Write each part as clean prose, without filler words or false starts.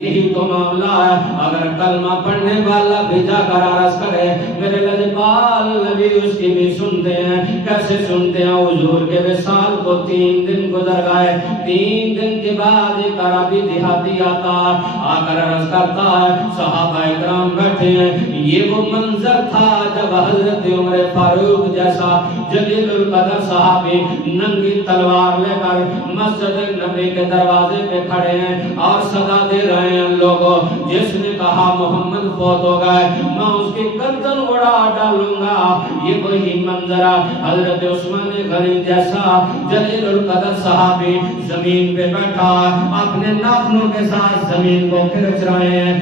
یہی تو معاملہ ہے. اگر کلمہ پڑھنے والا بھی جا کر عرض کرے میرے لجپال نبی اس کی بھی سنتے ہیں. کیسے سنتے ہیں؟ حضور کے وصال کو 3 دن گزر گئے. 3 دن کے بعد ایک عربی دیہاتی آتا آ کر عرض کرتا ہے صحابہ اکرام بیٹھے ہیں. یہ وہ منظر تھا جب حضرت عمر فاروق جیسا جلیل القدر صحابی ننگی تلوار لے کر مسجد نبی کے دروازے پہ کھڑے ہیں اور صدا دے رہے ہیں لوگوں. جس نے کہا محمد فوت ہو گئے میں اس کی گردن اڑا ڈالوں گا. یہ وہی منظر حضرت عثمان غنی جیسا جلیل القدر صحابی زمین پہ بیٹھا اپنے ناخنوں کے ساتھ زمین کو کھرچ رہے ہیں.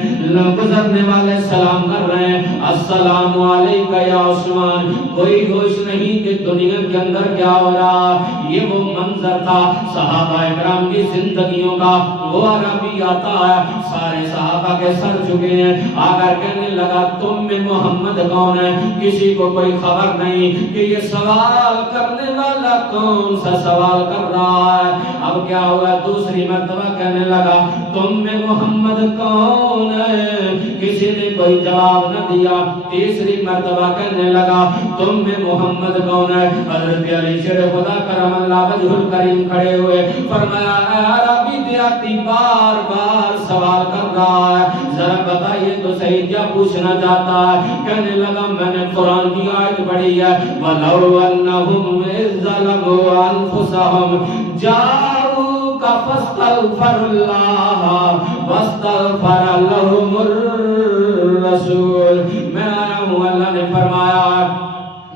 گزرنے والے سلام کر رہے ہیں السلام علیکہ یا عثمان. کوئی ہوش نہیں کہ دنیا کے اندر کیا ہو رہا. یہ وہ منظر تھا صحابہ اکرام کی زندگیوں کا. وہ عربی آتا ہے سارے صحابہ کے سر جھکے ہیں. آگر کہنے لگا تم میں محمد کون ہے؟ کسی کو کوئی خبر نہیں کہ یہ سوال کرنے والا کون سا سوال کر رہا ہے. اب کیا ہوا؟ دوسری مرتبہ کہنے لگا تم میں محمد کون ہے؟ کسی نے کوئی جواب نہ دیا. تیسری مرتبہ کہنے لگا تم میں محمد کون ہے؟ حضرت علی شیر خدا کرم اللہ وجہ الکریم کھڑے ہوئے فرمایا اے عربی دیاتی بار بار سوال کر رہا ہے ذرا بتائیے تو صحیح کیا پوچھنا چاہتا ہے. کہنے لگا میں نے قرآن کی آیت پڑھی ہے وَلَوْ أَنَّهُمْ إِذْ ظَلَمُوا أَنفُسَهُمْ جَاءُوكَ فَاسْتَغْفَرُوا اللَّهَ وَاسْتَغْفَرَ لَهُمُ الرَّسُولُ. میں آیا ہوں اللہ نے فرمایا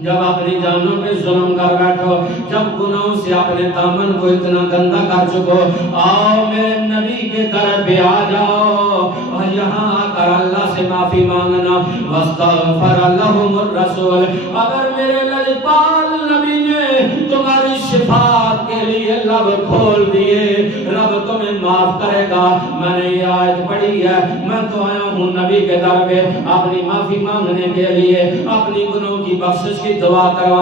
جب اپنی جانوں پہ ظلم کر بیٹھو جب گناہوں سے اپنے دامن کو اتنا گندا کر چکو آؤ میرے نبی کے طرف پہ آ جاؤ اور یہاں آ کر اللہ سے معافی مانگنا واستغفر لهم الرسول. اگر میرے لجپال نبی نے تمہاری شفاعت کے لیے لب کھول دیے رب تمہیں معاف کرے گا. میں نے یہ آیت پڑھی ہے میں تو آیا ہوں نبی کے در پہ اپنی معافی مانگنے کے لیے اپنی گناہوں کی بخشش کی دعا کروا